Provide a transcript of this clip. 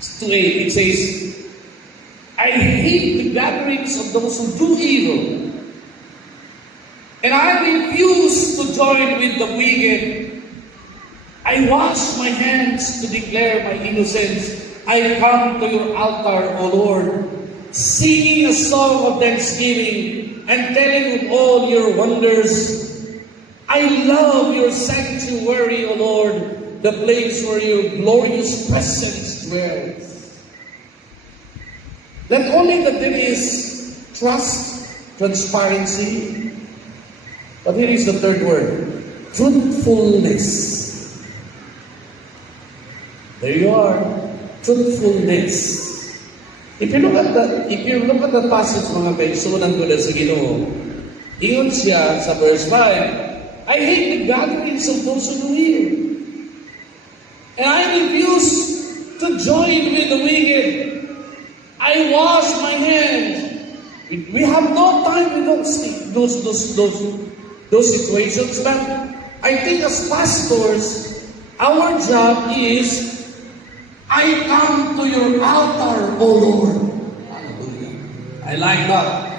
2:8, it says, I hate the gatherings of those who do evil, and I refuse to join with the wicked. I wash my hands to declare my innocence. I come to your altar, O Lord, singing a song of thanksgiving and telling of all your wonders. I love your sanctuary, O Lord, the place where your glorious presence dwells. Not only that there is trust, transparency, but here is the third word, truthfulness. There you are, truthfulness. If you look at the passage, mga kaigsunan ko na sa Ginoo, ingon siya sa verse 5, I hate the gatherings of those who do evil, and I refuse to join with the wicked. I wash my hands. We have no time with those situations, but I think as pastors, our job is, I come to your altar, O Lord. Hallelujah. I like that.